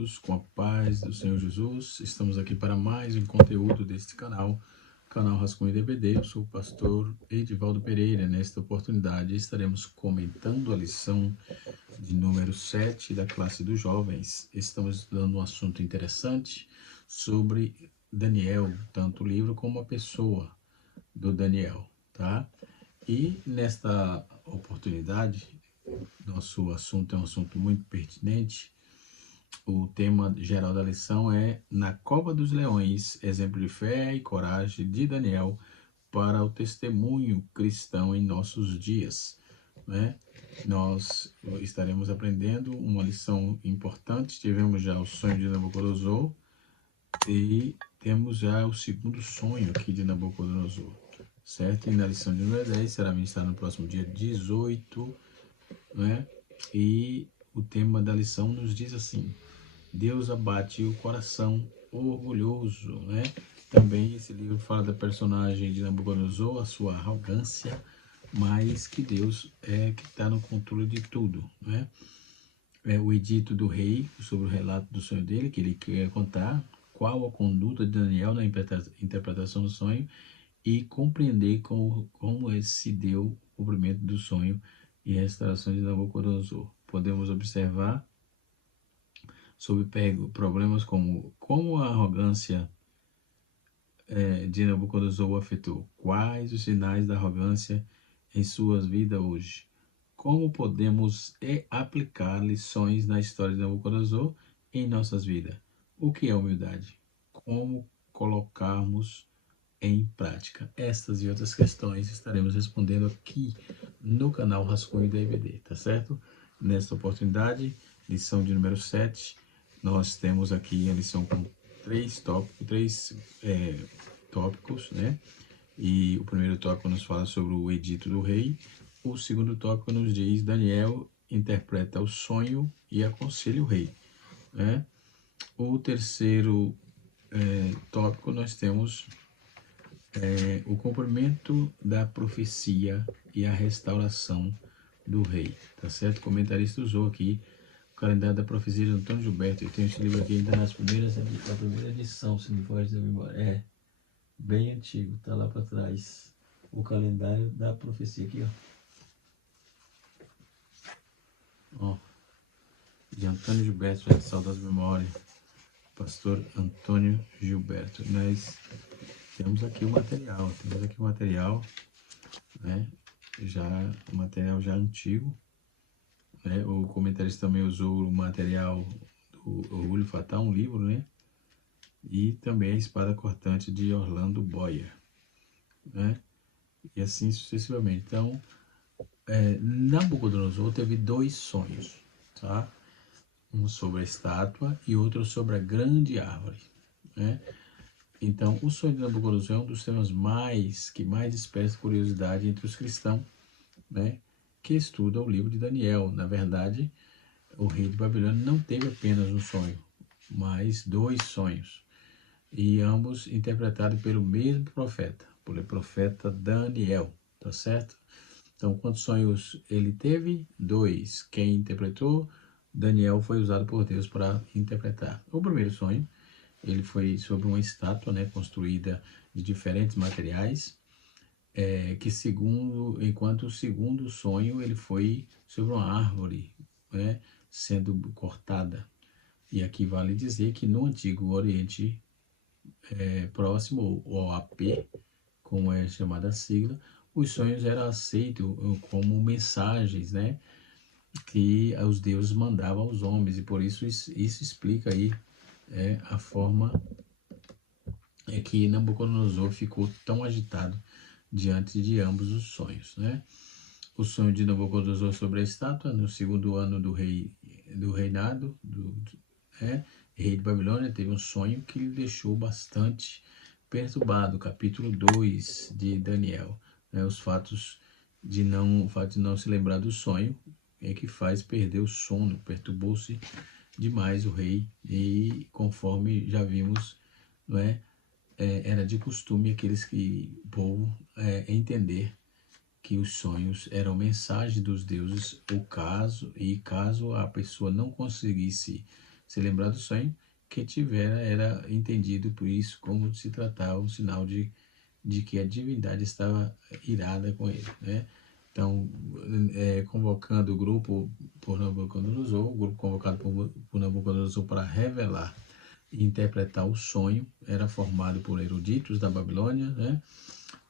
todos com a paz do Senhor Jesus. Estamos aqui para mais um conteúdo deste canal Rascunho DVD. Eu sou o pastor Edivaldo Pereira. Nesta oportunidade estaremos comentando a lição de número 7 da classe dos jovens. Estamos estudando um assunto interessante sobre Daniel, tanto o livro como a pessoa do Daniel, tá? E nesta oportunidade, nosso assunto é um assunto muito pertinente. O tema geral da lição é Na Cova dos Leões, exemplo de fé e coragem de Daniel para o testemunho cristão em nossos dias, né? Nós estaremos aprendendo uma lição importante. Tivemos já o sonho de Nabucodonosor e temos já o segundo sonho aqui de Nabucodonosor, certo? E na lição de número 10 será ministrada no próximo dia 18, né? E o tema da lição nos diz assim: Deus abate o coração orgulhoso, né? Também esse livro fala da personagem de Nabucodonosor, a sua arrogância, mas que Deus é que está no controle de tudo, né? É o edito do rei sobre o relato do sonho dele, que ele quer contar qual a conduta de Daniel na interpretação do sonho e compreender como se deu o cumprimento do sonho e a restauração de Nabucodonosor. Podemos observar sobre problemas como a arrogância de Nabucodonosor o afetou. Quais os sinais da arrogância em suas vidas hoje? Como podemos aplicar lições na história de Nabucodonosor em nossas vidas? O que é humildade? Como colocarmos em prática? Estas e outras questões estaremos respondendo aqui no canal Rascunho DVD, tá certo? Nesta oportunidade, lição de número 7, nós temos aqui a lição com três tópicos, né? E o primeiro tópico nos fala sobre o edito do rei. O segundo tópico nos diz: Daniel interpreta o sonho e aconselha o rei, né? O terceiro tópico nós temos o cumprimento da profecia e a restauração do rei, tá certo? O comentarista usou aqui o calendário da profecia de Antônio Gilberto. Eu tenho esse livro aqui ainda na primeira edição, se não for essa memória. É bem antigo, tá lá para trás. O calendário da profecia aqui, ó. De Antônio Gilberto, já das memórias. Pastor Antônio Gilberto. Nós temos aqui o material, né? O material já antigo, né? O comentarista também usou o material do Orgulho Fatal, um livro, né? E também a Espada Cortante de Orlando Boyer, né? E assim sucessivamente. Então, Nabucodonosor teve dois sonhos, tá? Um sobre a estátua e outro sobre a grande árvore, né? Então, o sonho de Nabucodonosor é um dos temas que mais desperta curiosidade entre os cristãos, né, que estudam o livro de Daniel. Na verdade, o rei de Babilônia não teve apenas um sonho, mas dois sonhos, e ambos interpretados pelo mesmo profeta, pelo profeta Daniel, tá certo? Então, quantos sonhos ele teve? Dois. Quem interpretou? Daniel foi usado por Deus para interpretar. O primeiro sonho, ele foi sobre uma estátua, né, construída de diferentes materiais, enquanto o segundo sonho ele foi sobre uma árvore, né, sendo cortada. E aqui vale dizer que no Antigo Oriente Próximo, ou OAP, como é chamada a sigla, os sonhos eram aceitos como mensagens, né, que os deuses mandavam aos homens, e por isso explica aí a forma que Nabucodonosor ficou tão agitado diante de ambos os sonhos, né? O sonho de Nabucodonosor sobre a estátua, no segundo ano do reinado, rei de Babilônia, teve um sonho que lhe deixou bastante perturbado. Capítulo 2 de Daniel, né? O fato de não se lembrar do sonho é que faz perder o sono, perturbou-se demais o rei, e conforme já vimos, não é? Era de costume o povo entender que os sonhos eram mensagem dos deuses, caso a pessoa não conseguisse se lembrar do sonho que tivera, era entendido por isso como se tratava um sinal de que a divindade estava irada com ele, né? Então, convocando o grupo por Nabucodonosor, o grupo convocado por Nabucodonosor para revelar e interpretar o sonho, era formado por eruditos da Babilônia, né?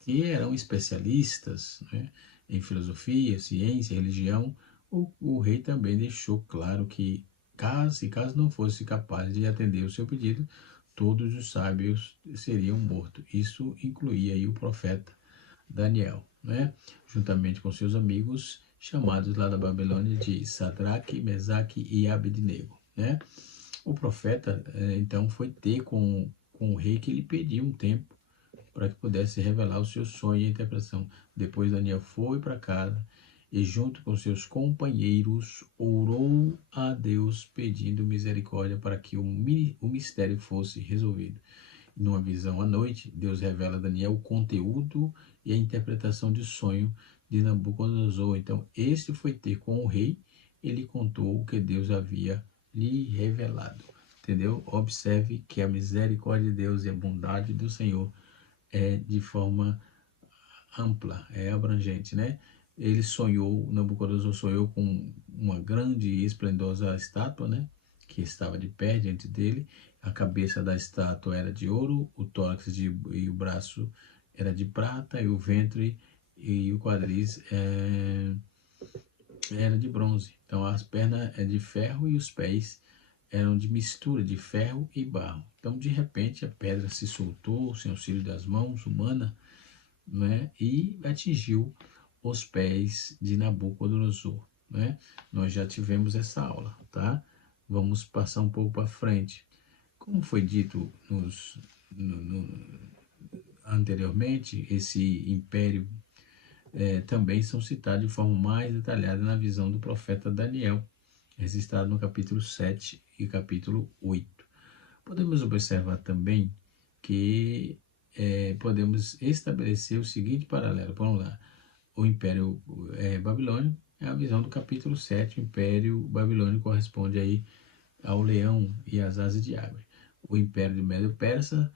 Que eram especialistas, né, em filosofia, ciência, religião. O rei também deixou claro que, caso não fosse capaz de atender o seu pedido, todos os sábios seriam mortos. Isso incluía aí o profeta Daniel, né, juntamente com seus amigos, chamados lá da Babilônia de Sadraque, Mesaque e Abednego, né. O profeta, então, foi ter com o rei que lhe pediu um tempo para que pudesse revelar o seu sonho e a interpretação. Depois Daniel foi para casa e, junto com seus companheiros, orou a Deus pedindo misericórdia para que o mistério fosse resolvido. Numa visão à noite, Deus revela a Daniel o conteúdo e a interpretação de sonho de Nabucodonosor. Então, este foi ter com o rei, ele contou o que Deus havia lhe revelado. Entendeu? Observe que a misericórdia de Deus e a bondade do Senhor é de forma ampla, é abrangente, né? Nabucodonosor sonhou com uma grande e esplendosa estátua, né? Que estava de pé diante dele. A cabeça da estátua era de ouro, o tórax e o braço era de prata, e o ventre e o quadris era de bronze. Então as pernas é de ferro e os pés eram de mistura de ferro e barro. Então, de repente, a pedra se soltou, sem auxílio das mãos humanas, né, e atingiu os pés de Nabucodonosor, né? Nós já tivemos essa aula, tá? Vamos passar um pouco para frente. Como foi dito anteriormente, esse império também são citados de forma mais detalhada na visão do profeta Daniel, registrado no capítulo 7 e capítulo 8. Podemos observar também que podemos estabelecer o seguinte paralelo. Vamos lá. O Império Babilônio é a visão do capítulo 7. O Império Babilônio corresponde aí ao leão e às asas de águia. O Império do Médio-Persa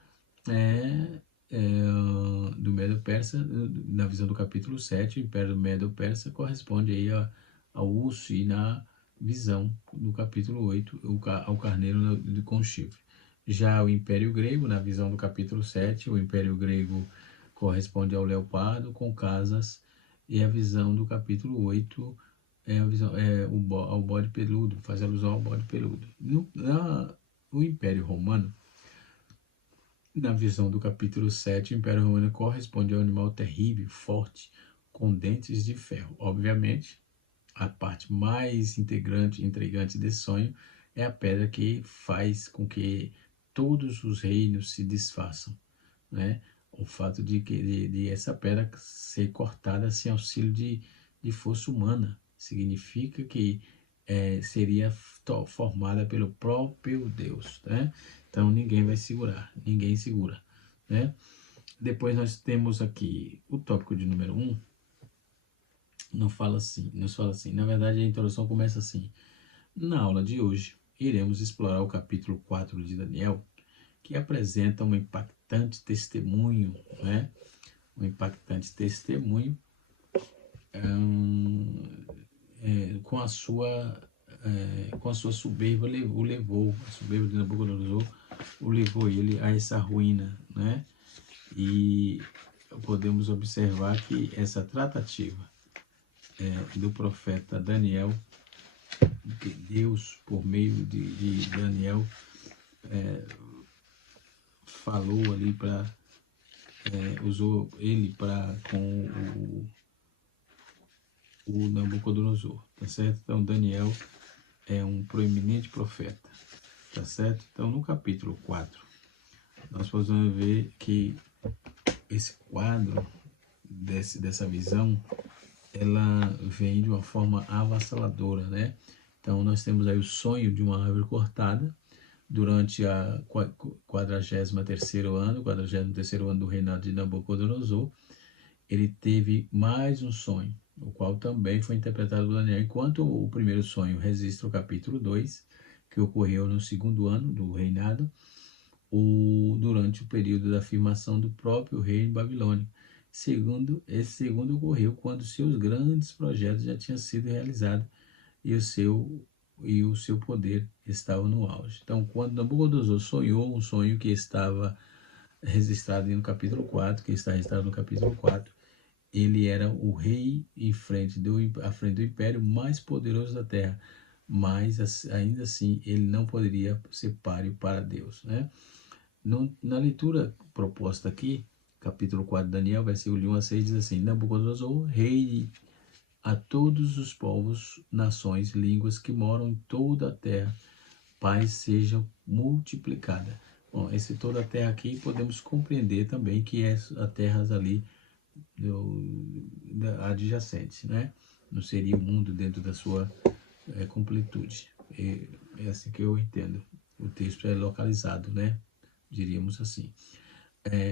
do Médio-Persa, na visão do capítulo 7, o Império do Médio-Persa corresponde aí ao urso, e na visão do capítulo 8, ao carneiro com chifre. Já o Império Grego, na visão do capítulo 7, o Império Grego corresponde ao leopardo com casas, e a visão do capítulo 8 ao bode peludo, faz alusão ao bode peludo. O Império Romano, na visão do capítulo 7, o Império Romano corresponde ao animal terrível, forte, com dentes de ferro. Obviamente, a parte mais intrigante desse sonho é a pedra que faz com que todos os reinos se desfaçam, né? O fato de essa pedra ser cortada sem auxílio de força humana significa que seria formada pelo próprio Deus, né? Então ninguém vai segurar, ninguém segura, né? Depois nós temos aqui o tópico de número 1. Nos fala assim, na verdade a introdução começa assim: na aula de hoje iremos explorar o capítulo 4 de Daniel, que apresenta um impactante testemunho, né? Um impactante testemunho com a sua soberba a soberba de Nabucodonosor o levou ele a essa ruína, né? E podemos observar que essa tratativa do profeta Daniel, que Deus, por meio de Daniel, falou ali usou ele com o Nabucodonosor, tá certo? Então Daniel é um proeminente profeta, tá certo? Então no capítulo 4, nós podemos ver que esse quadro dessa visão, ela vem de uma forma avassaladora, né? Então nós temos aí o sonho de uma árvore cortada durante a 43º ano do reinado de Nabucodonosor. Ele teve mais um sonho, o qual também foi interpretado por Daniel, enquanto o primeiro sonho registra o capítulo 2, que ocorreu no 2º ano do reinado, durante o período da afirmação do próprio reino babilônico. Esse segundo ocorreu quando seus grandes projetos já tinham sido realizados e o seu poder estava no auge. Então, quando Nabucodonosor sonhou um sonho que estava registrado no capítulo 4, que está registrado no capítulo 4, ele era o rei à frente do império mais poderoso da terra, mas ainda assim ele não poderia ser páreo para Deus, né? Na leitura proposta aqui, capítulo 4 de Daniel, versículo de 1 a 6, diz assim: Nabucodonosor, rei a todos os povos, nações, línguas que moram em toda a terra, paz seja multiplicada. Bom, esse toda a terra aqui podemos compreender também que é a terras ali adjacentes, né? Não seria o mundo dentro da sua completude. É assim que eu entendo. O texto é localizado, né? Diríamos assim.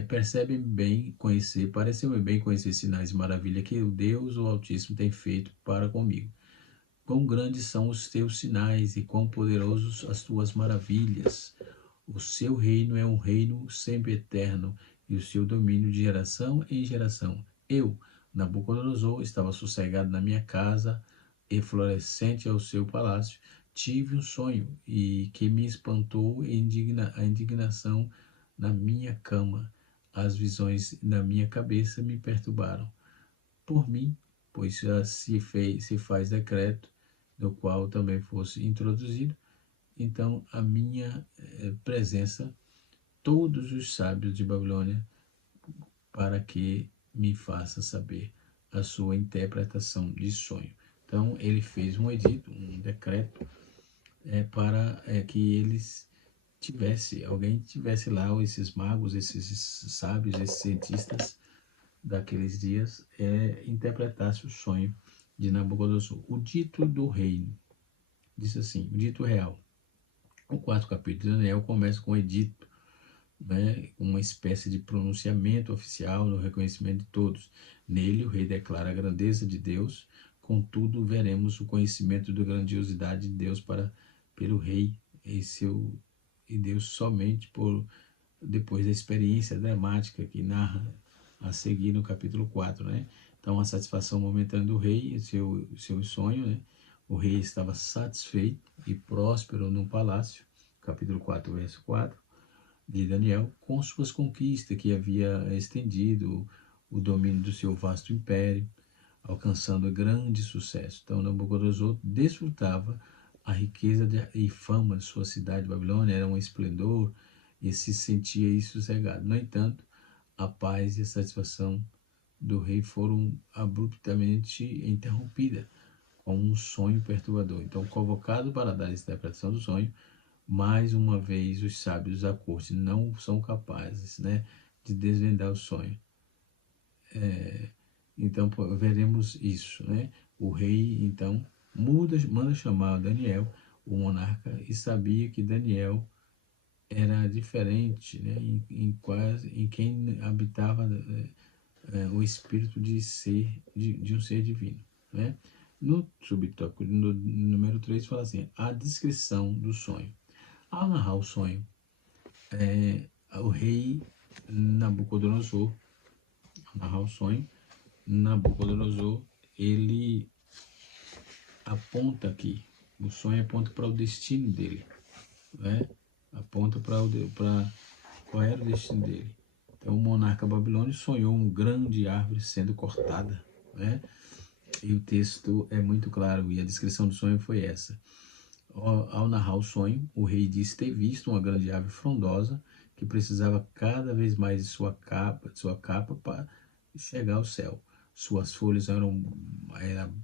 Pareceu-me bem conhecer sinais e maravilha que o Deus, o Altíssimo, tem feito para comigo. Quão grandes são os teus sinais e quão poderosos as tuas maravilhas. O seu reino é um reino sempre eterno e o seu domínio de geração em geração. Eu, Nabucodonosor, estava sossegado na minha casa e florescente ao seu palácio. Tive um sonho e que me espantou a indignação na minha cama. As visões da minha cabeça me perturbaram. Por mim, pois já se faz decreto, no qual também fosse introduzido, então a minha presença, todos os sábios de Babilônia, para que me faça saber a sua interpretação de sonho. Então ele fez um edito, um decreto, para que alguém tivesse lá, esses magos, esses sábios, esses cientistas daqueles dias, interpretasse o sonho de Nabucodonosor. O dito do reino, diz assim, o dito real. O 4º capítulo de Daniel começa com o edito, né, uma espécie de pronunciamento oficial no reconhecimento de todos. Nele, o rei declara a grandeza de Deus, contudo, veremos o conhecimento da grandiosidade de Deus pelo rei e Deus somente depois da experiência dramática que narra a seguir no capítulo 4, né? Então, a satisfação momentânea do rei e seu sonho, né? O rei estava satisfeito e próspero no palácio, capítulo 4, verso 4 de Daniel, com suas conquistas, que havia estendido o domínio do seu vasto império, alcançando grande sucesso. Então, Nabucodonosor desfrutava a riqueza e fama de sua cidade, Babilônia, era um esplendor, e se sentia aí sossegado. No entanto, a paz e a satisfação do rei foram abruptamente interrompidas com um sonho perturbador. Então, convocado para dar a interpretação do sonho, mais uma vez os sábios da corte não são capazes, né, de desvendar o sonho. Então, veremos isso, né? O rei, então, manda chamar Daniel, o monarca, e sabia que Daniel era diferente, né, em quem habitava o espírito de um ser divino, né? No subtópico, no número 3, fala assim, a descrição do sonho. Ao narrar o sonho, o rei Nabucodonosor, ele aponta aqui, o sonho aponta para o destino dele, né? Aponta para qual era o destino dele. Então, o monarca babilônio sonhou uma grande árvore sendo cortada, né? E o texto é muito claro, e a descrição do sonho foi essa. Ao narrar o sonho, o rei disse ter visto uma grande árvore frondosa que precisava cada vez mais de sua capa para chegar ao céu. Suas folhas eram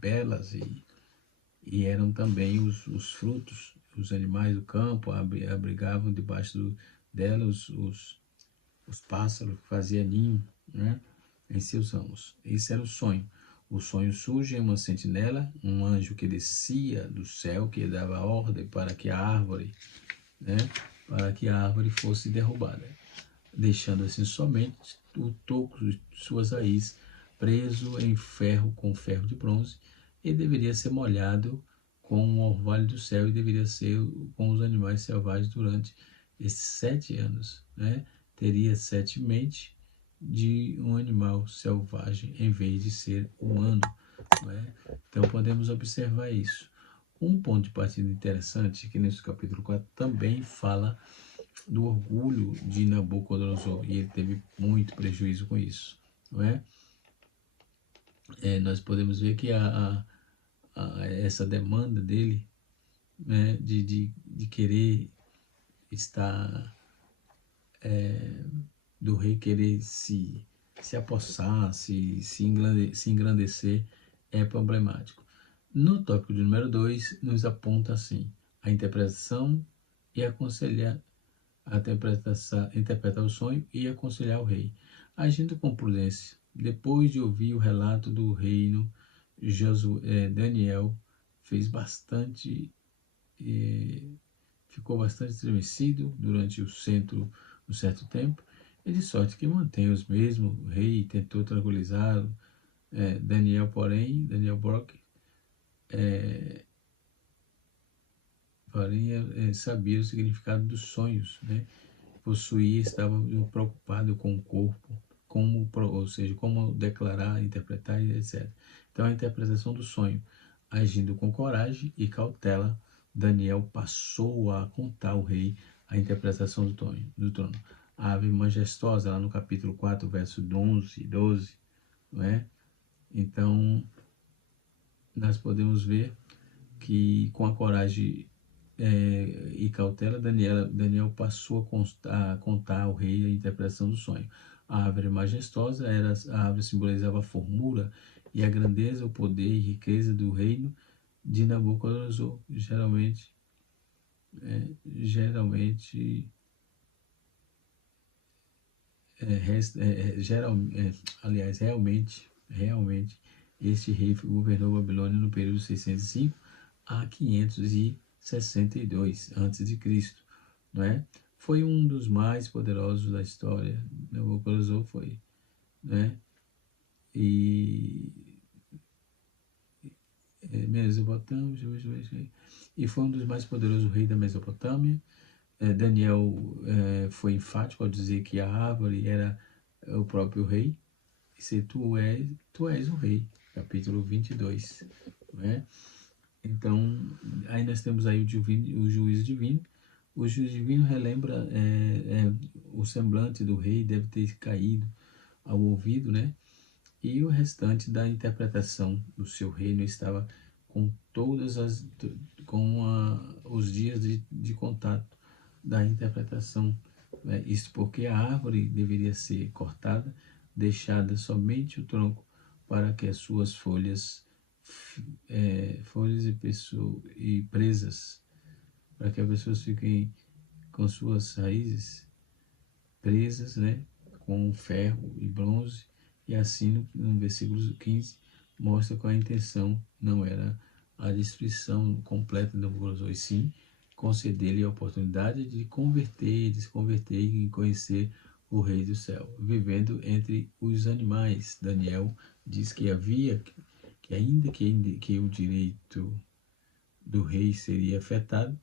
belas e eram também os frutos, os animais do campo abrigavam debaixo dela os pássaros que faziam ninho, né, em seus ramos. Esse era o sonho. O sonho surge em uma sentinela, um anjo que descia do céu, que dava ordem para que a árvore fosse derrubada, deixando assim somente o toco de suas raízes preso com ferro de bronze, e deveria ser molhado com o orvalho do céu e deveria ser com os animais selvagens durante esses 7 anos, né? Teria 7 mentes de um animal selvagem em vez de ser humano, né? Então podemos observar isso. Um ponto de partida interessante que nesse capítulo 4 também fala do orgulho de Nabucodonosor, e ele teve muito prejuízo com isso, não é? Nós podemos ver que essa demanda dele, né, de querer estar, do rei querer se apossar, se engrandecer, é problemático. No tópico de número 2, nos aponta assim, a interpretação e aconselhar, interpretar o sonho e aconselhar o rei, agindo com prudência. Depois de ouvir o relato do reino, Daniel fez bastante, ficou bastante estremecido durante um certo tempo, e de sorte que mantém os mesmos. O rei tentou tranquilizá-lo. Daniel Brock, porém, sabia o significado dos sonhos, né? Estava preocupado com o corpo, ou seja, como declarar, interpretar, etc. Então, a interpretação do sonho, agindo com coragem e cautela, Daniel passou a contar ao rei a interpretação do trono. A ave majestosa, lá no capítulo 4, verso 11 e 12, não é? Então, nós podemos ver que com a coragem e cautela, Daniel passou a contar ao rei a interpretação do sonho. A árvore majestosa a árvore simbolizava a formura e a grandeza, o poder e riqueza do reino de Nabucodonosor. Realmente, este rei governou a Babilônia no período de 605 a 562 a.C., não é? Foi um dos mais poderosos da história. Nabucodonosor foi, né? E foi um dos mais poderosos reis da Mesopotâmia. Daniel foi enfático ao dizer que a árvore era o próprio rei. E se tu és o rei, capítulo 22, né? Então, aí nós temos aí o juízo divino. O juízo divino relembra o semblante do rei deve ter caído ao ouvido, né? E o restante da interpretação do seu reino estava com os dias de contato da interpretação, né? Isso porque a árvore deveria ser cortada, deixada somente o tronco para que as suas folhas e presas, para que as pessoas fiquem com suas raízes presas, né, com ferro e bronze, e assim no versículo 15 mostra qual a intenção. Não era a destruição completa do Nabucodonosor, e sim conceder-lhe a oportunidade de se converter e conhecer o Rei do Céu, vivendo entre os animais. Daniel diz que ainda que o direito do rei seria afetado,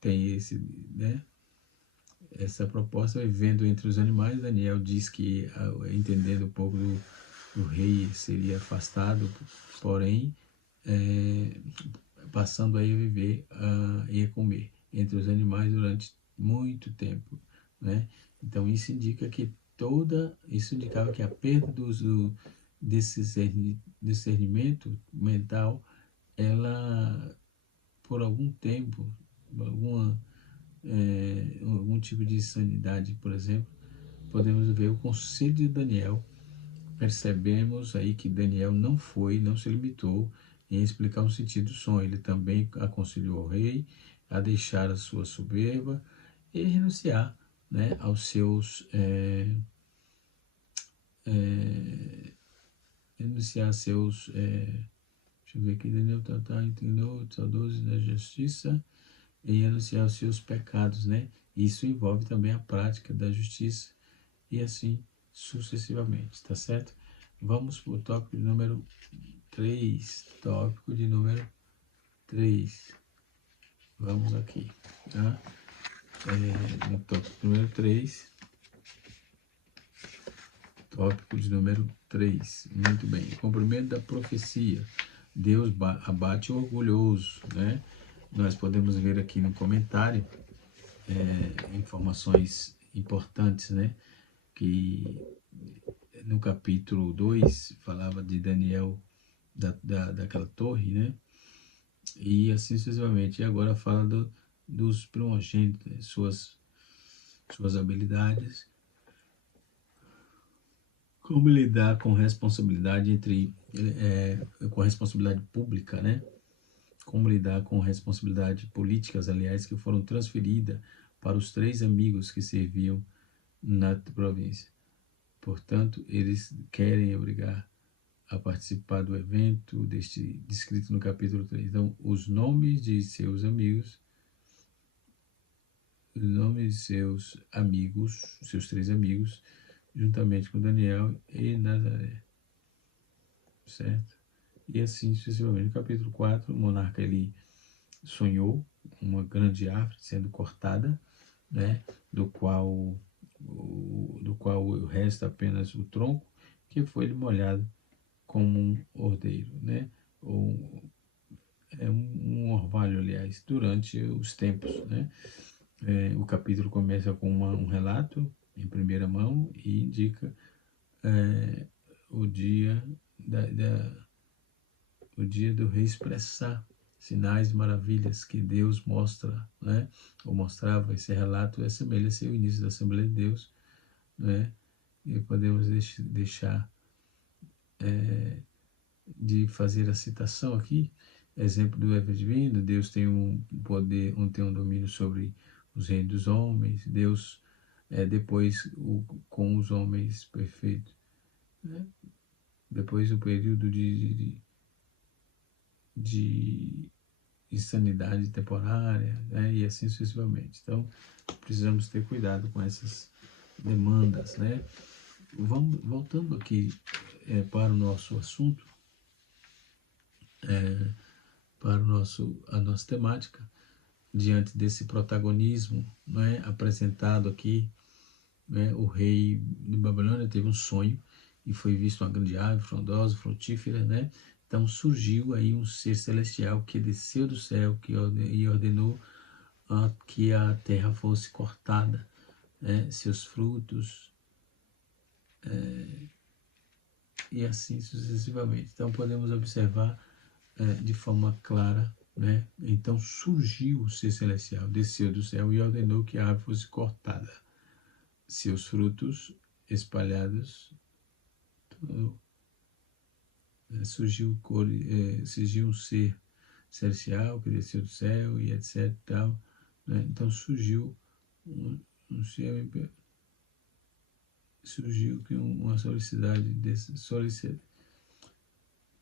tem né, essa proposta, vivendo entre os animais. Daniel diz que, entendendo um pouco do rei, seria afastado, porém, passando aí a viver e a comer entre os animais durante muito tempo, né? Então isso indicava que a perda desse discernimento mental, ela, por algum tempo, algum tipo de insanidade, por exemplo, podemos ver o conselho de Daniel. Percebemos aí que Daniel não se limitou em explicar o sentido do sonho. Ele também aconselhou o rei a deixar a sua soberba e renunciar, né, aos seus deixa eu ver aqui, Daniel entendeu, saudoso da justiça, e anunciar os seus pecados, né? Isso envolve também a prática da justiça, e assim sucessivamente, tá certo? Vamos para o tópico número 3, tópico de número 3. Vamos aqui, tá? No tópico número 3, tópico de número 3, muito bem. Cumprimento da profecia. Deus abate o orgulhoso, né? Nós podemos ver aqui no comentário informações importantes, né? Que no capítulo 2 falava de Daniel, daquela torre, né? E assim sucessivamente. E agora fala dos primogênitos, né? Suas habilidades, como lidar com responsabilidade com responsabilidade pública, né? Como lidar com responsabilidade políticas, aliás, que foram transferidas para os 3 amigos que serviam na província. Portanto, eles querem obrigar a participar do evento descrito no capítulo 3. Então, os nomes de seus amigos, seus 3 amigos, juntamente com Daniel e Nazaré, certo? E assim sucessivamente. No capítulo 4, o monarca ele sonhou uma grande árvore sendo cortada, né? do qual resta apenas o tronco, que foi molhado como um ordeiro, né? Ou um orvalho, aliás, durante os tempos, né? O capítulo começa com um relato em primeira mão e indica o dia o dia do rei expressar sinais e maravilhas que Deus mostra, né? Ou mostrava. Esse relato assemelha-se ao início da Assembleia de Deus, né? E podemos deixar de fazer a citação aqui, exemplo do Evangelho divino. Deus tem um poder, tem um domínio sobre os reinos dos homens. Deus, depois, com os homens perfeitos, né? Depois o período de insanidade temporária, né? E assim sucessivamente. Então, precisamos ter cuidado com essas demandas, né? Voltando aqui para o nosso assunto, para a nossa temática, diante desse protagonismo, né, apresentado aqui, né, o rei de Babilônia teve um sonho e foi visto uma grande árvore frondosa, frutífera, né? Então surgiu aí um ser celestial que desceu do céu e ordenou que a terra fosse cortada, né, seus frutos, e assim sucessivamente. Então podemos observar de forma clara, né? Então surgiu o ser celestial, desceu do céu e ordenou que a árvore fosse cortada, seus frutos espalhados. Surgiu um ser celestial que desceu do céu e etc. Tal, né? Então surgiu um ser, que uma solicitude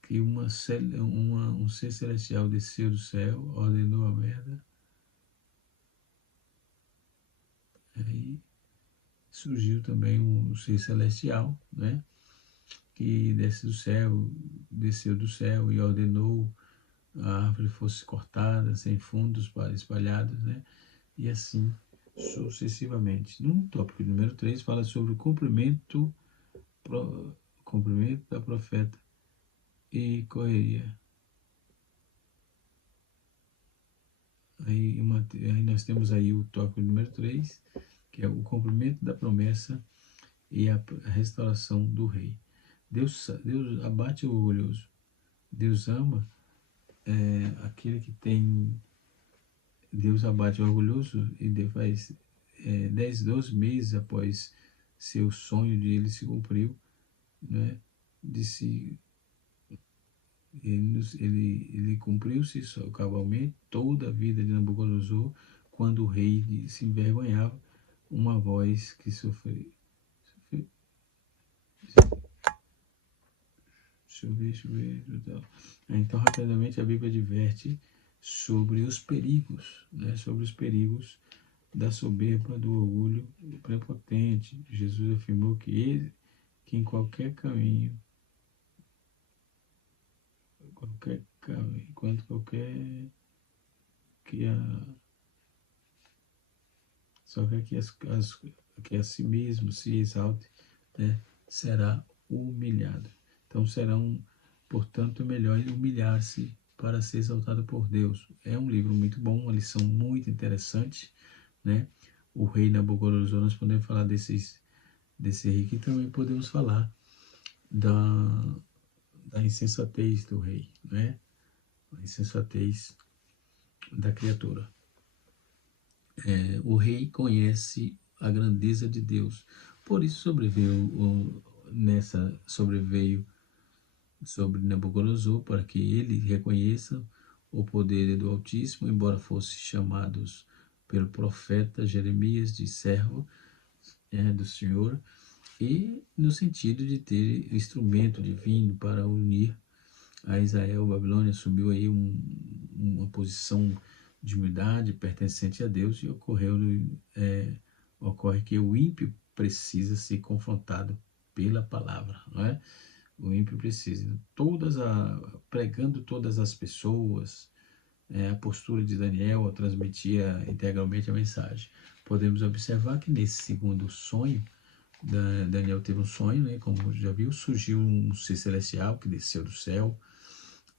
que um ser celestial desceu do céu, ordenou a merda. Aí surgiu também um ser celestial, né? Que desceu do céu e ordenou a árvore fosse cortada, sem fundos para espalhados, né? E assim sucessivamente. No tópico número 3 fala sobre o cumprimento da profeta e correria. Aí nós temos aí o tópico número 3, que é o cumprimento da promessa e a restauração do rei. Deus abate o orgulhoso. Deus ama aquele que tem... Deus abate o orgulhoso e faz 10, 12 meses após seu sonho de ele se cumpriu, né? Ele cumpriu-se cabalmente toda a vida de Nabucodonosor, quando o rei se envergonhava, uma voz que sofreu. Deixa eu ver. Então, rapidamente, a Bíblia adverte sobre os perigos, né? Sobre os perigos da soberba, do orgulho prepotente. Jesus afirmou que em qualquer caminho enquanto qualquer que a só que a si mesmo se exalte, né, será humilhado. Então serão, portanto, melhor humilhar-se para ser exaltado por Deus. É um livro muito bom, uma lição muito interessante, né? O rei Nabucodonosor, nós podemos falar desse rei, que também podemos falar da insensatez do rei, né? A insensatez da criatura. O rei conhece a grandeza de Deus, por isso sobreveio sobre Nabucodonosor, para que ele reconheça o poder do Altíssimo, embora fosse chamados pelo profeta Jeremias de servo do Senhor, e no sentido de ter instrumento divino para unir a Israel. A Babilônia assumiu aí uma posição de humildade pertencente a Deus, e ocorre que o ímpio precisa ser confrontado pela palavra, não é? O ímpio precisa, pregando todas as pessoas, a postura de Daniel transmitia integralmente a mensagem. Podemos observar que nesse segundo sonho, Daniel teve um sonho, né, como já viu, surgiu um ser celestial que desceu do céu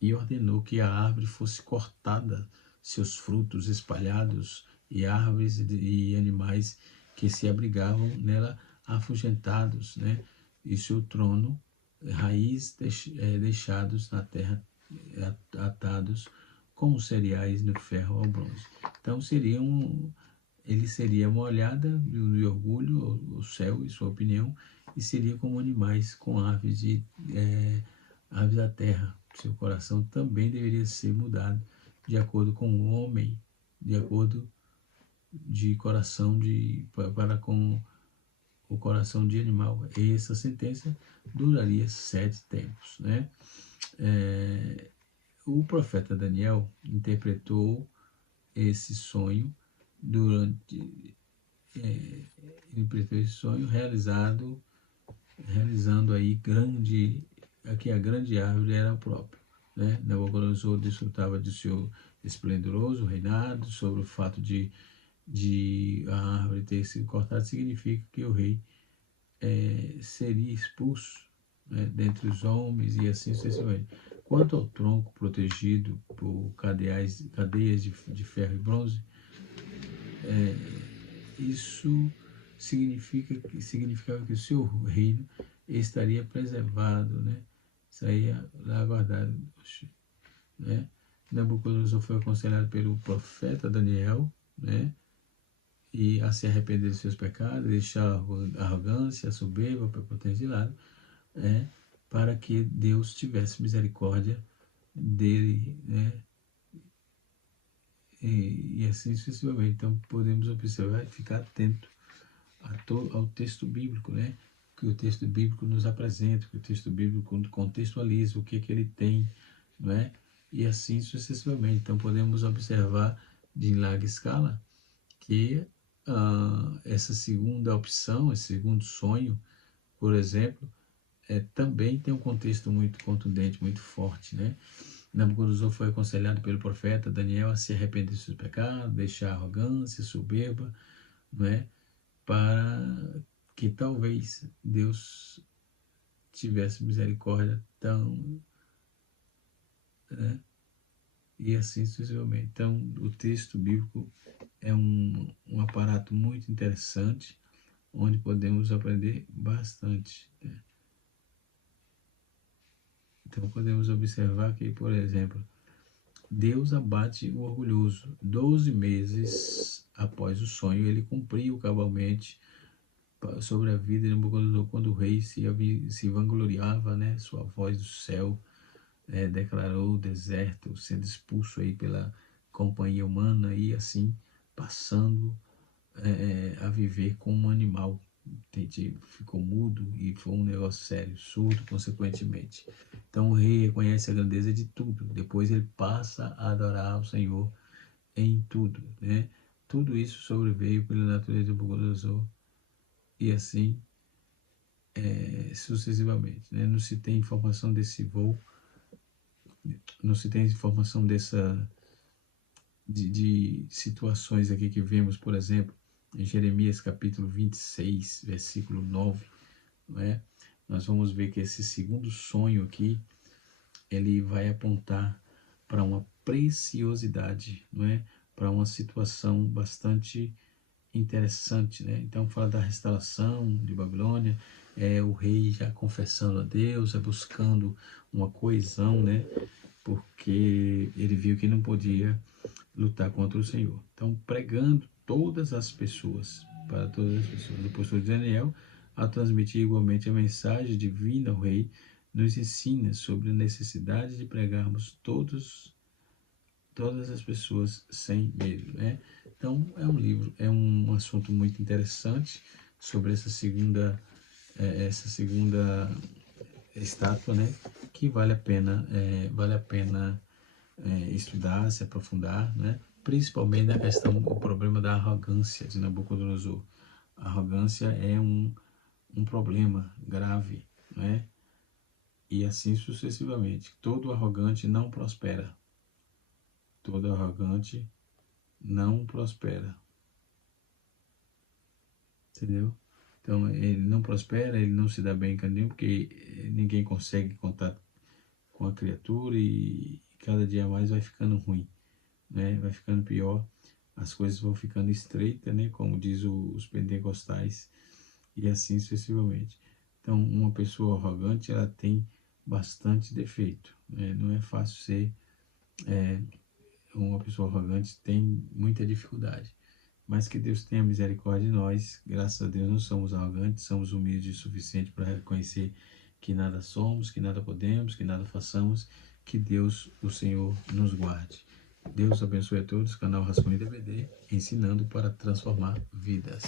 e ordenou que a árvore fosse cortada, seus frutos espalhados, e árvores e animais que se abrigavam nela afugentados, né, e seu trono, raiz deixados na terra, atados como cereais no ferro ao bronze. Então ele seria uma olhada de orgulho o céu e sua opinião, e seria como animais com aves da terra. Seu coração também deveria ser mudado de acordo com o homem, de acordo de coração para com o coração de animal. E essa sentença duraria 7 tempos, né? O profeta Daniel interpretou esse sonho realizando aí que a grande árvore era o próprio, né? Nabucodonosor desfrutava de seu esplendoroso reinado. Sobre o fato de a árvore ter sido cortada, significa que o rei seria expulso, né, dentre os homens, e assim sucessivamente. Quanto ao tronco protegido por cadeias de ferro e bronze, isso significava que o seu reino estaria preservado, né? Estaria lá guardado, né? Nabucodonosor foi aconselhado pelo profeta Daniel, né, e a se arrepender de seus pecados, deixar a arrogância, a soberba, a prepotência de lado, para que Deus tivesse misericórdia dele, né, e assim sucessivamente. Então podemos observar e ficar atento ao texto bíblico, né, que o texto bíblico nos apresenta, que o texto bíblico contextualiza o que ele tem, não é? E assim sucessivamente. Então podemos observar de larga escala que essa segunda opção, esse segundo sonho, por exemplo, também tem um contexto muito contundente, muito forte, né? Nabucodonosor foi aconselhado pelo profeta Daniel a se arrepender dos seus pecados, deixar a arrogância, soberba, não é? Para que talvez Deus tivesse misericórdia né? E assim sucessivamente. Então, o texto bíblico é um aparato muito interessante, onde podemos aprender bastante, né? Então, podemos observar que, por exemplo, Deus abate o orgulhoso. 12 meses após o sonho, ele cumpriu cabalmente sobre a vida de Nabucodonosor, quando o rei se vangloriava, né? Sua voz do céu declarou o deserto, sendo expulso aí pela companhia humana, e assim passando a viver como um animal. Ficou mudo, e foi um negócio sério, surdo consequentemente. Então o rei reconhece a grandeza de tudo, depois ele passa a adorar o Senhor em tudo, né? Tudo isso sobreveio pela natureza de Nabucodonosor, e assim sucessivamente, né? Não se tem informação desse voo não se tem informação de situações aqui que vemos, por exemplo, em Jeremias capítulo 26, versículo 9, não é? Nós vamos ver que esse segundo sonho aqui, ele vai apontar para uma preciosidade, não é? Para uma situação bastante interessante, né? Então fala da restauração de Babilônia, o rei já confessando a Deus, buscando uma coesão, né? Porque ele viu que não podia lutar contra o Senhor. Então, pregando todas as pessoas, para todas as pessoas. O pastor Daniel, ao transmitir igualmente a mensagem divina ao rei, nos ensina sobre a necessidade de pregarmos todas as pessoas sem medo, né? Então, é um livro, é um assunto muito interessante sobre essa segunda estátua, né? Que vale a pena estudar, se aprofundar, né? Principalmente na questão, o problema da arrogância de Nabucodonosor. A arrogância é um problema grave, né? E assim sucessivamente. Todo arrogante não prospera. Todo arrogante não prospera. Entendeu? Então, ele não prospera, ele não se dá bem com ninguém, porque ninguém consegue contar com a criatura e cada dia mais vai ficando ruim, né? Vai ficando pior, as coisas vão ficando estreitas, né? Como diz os pentecostais, e assim sucessivamente. Então, uma pessoa arrogante, ela tem bastante defeito, né? Não é fácil ser uma pessoa arrogante, tem muita dificuldade. Mas que Deus tenha misericórdia de nós. Graças a Deus não somos arrogantes, somos humildes o suficiente para reconhecer que nada somos, que nada podemos, que nada façamos. Que Deus, o Senhor, nos guarde. Deus abençoe a todos. Canal Rascunho DVD, ensinando para transformar vidas.